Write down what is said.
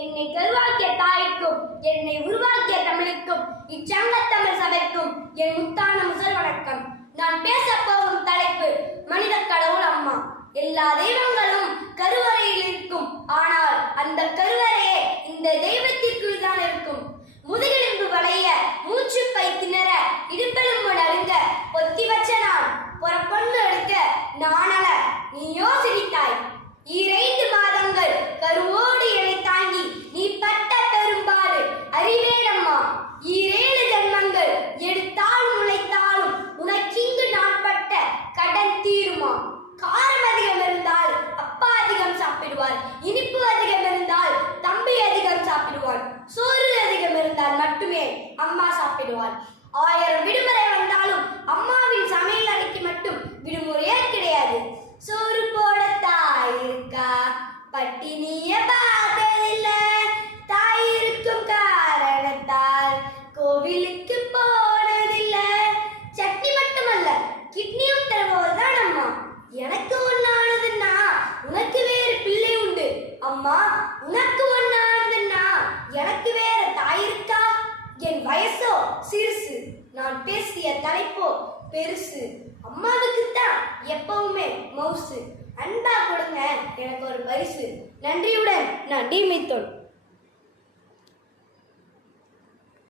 என்னை கருவாக்கிய தாய்க்கும் என்னை உருவாக்கிய தமிழுக்கும் இச்சங்கத்தமிழ் சபைக்கும் என் முத்தான முதல் வணக்கம். நான் பேசப் போகும் தலைப்பு மனித கடவுள் அம்மா. எல்லா தெய்வங்களும் கருவறையில் இருக்கும், ஆனால் அந்த கருவறையே இந்த தெய்வத்திற்குள் தான் இருக்கும். முதுகெலும்பு வளைய, மூச்சுப்பை திணற, இடுப்பெலும்பு நடுங்க, ஒத்தி வச்ச நான் பொறப்பொண்ணு எடுக்க நானல நீயோ சிரித்தாய். 2 மாதங்கள் கருவோடு என்னை தாங்கி நீ பட்ட பெரும்பாடு அறிவேடம்மா. 7 ஜென்மங்கள் எடுத்தாலும் உழைத்தாலும் உனக்கிங்கு நான் பட்ட கடன் தீருமா. காரம் அதிகம் இருந்தால் அப்பா அதிகம் சாப்பிடுவார், இனிப்பு அதிகம் இருந்தால் தம்பி அதிகம் சாப்பிடுவான், சோறு அதிகம் இருந்தால் மட்டுமே அம்மா சாப்பிடுவாள். 1000 விடுமுறை வந்தாலும் அம்மாவின் சமையல் அறைக்கு மட்டும் விடுமுறையே கிடையாது. சோறு போட தாய் இருக்கா, பட்டினிய பார்த்ததில்ல, தாய் இருக்கும் காரணத்தால் கோவிலுக்கு போனதில்ல. சட்னி மட்டுமல்ல, கிட்னியும் தருவதுதான் அம்மா. எனக்கு ஒன்னானதுன்னா உனக்கு வேறு பிள்ளை உண்டு அம்மா, உனக்கு ஒன்னானதுன்னா எனக்கு வேற தாய் இருக்கா. என் வயசோ சிறுசு, நான் பேசிய தலைப்போ பெருசு. அம்மாவுக்குத்தான் எப்பவுமே மவுசு. அன்பா கொடுங்க எனக்கு ஒரு பரிசு. நன்றியுடன் நான் டி மித்தோன்.